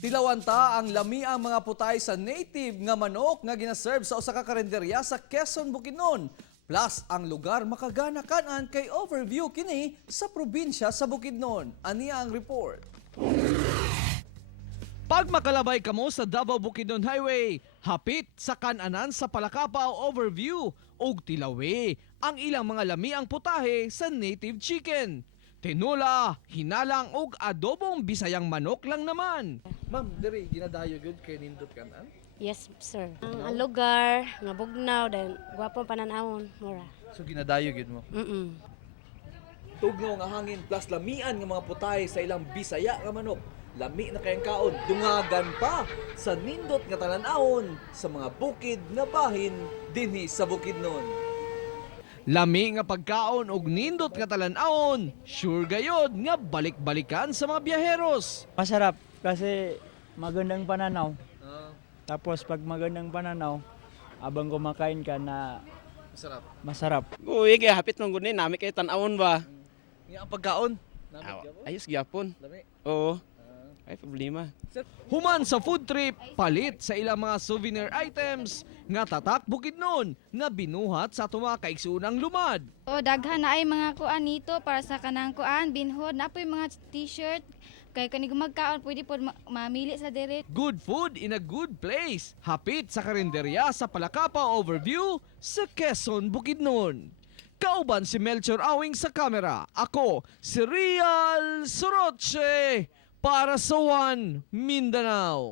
Tilawanta ang lami ang mga putay sa native nga manok nga ginaserve sa usa ka karenderya sa Quezon, Bukidnon. Plus ang lugar makagana kanan kay overview kini sa probinsya sa Bukidnon. Aniya ang report. Pag makalabay kamo sa Davao Bukidnon Highway, hapit sa kananan sa Palakapaw overview ug tilawi ang ilang mga lami ang putahe sa native chicken. Tinola, hinalang ug adobong bisayang manok lang naman. Ma'am, diri ginadayo gyud kay nindot kanan? Yes, sir. Ang lugar, nga bugnaw, then gwapong pananawon, mura. So ginadayo gyud mo. Tugnaw nga hangin plus lamian nga mga putay sa ilang bisaya nga manok. Lami na kayang kaon, dungagan pa sa nindot nga talan-awon sa mga bukid nga bahin dinhi sa Bukidnon. Lami nga pagkaon og nindot nga talan-awon, sure gayod nga balik-balikan sa mga biyaheros. Masarap kasi magandang pananaw. Tapos pag magandang pananaw, abang kumakain ka na Masarap. masarap. Uy, kaya hapit mong gunin, nami kayo tanawon ba? Nga ang pagkaon. Ayos gyapon. Lami. Oo. Ay problema. Human sa food trip, palit sa ilang mga souvenir items nga tatak Bukidnon nga binuhat sa atong mga kaigsuunang lumad. O daghan na ay mga kuan nito para sa kanang kuan binhod na po'y mga t-shirt kay kani gumagkaon pwede pod mamili sa dire. Good food in a good place. Hapit sa karinderya sa Palakapaw overview sa Quezon, Bukidnon. Kauban si Melchor Awing sa kamera. Ako, si Real Soroche para sa One Mindanao.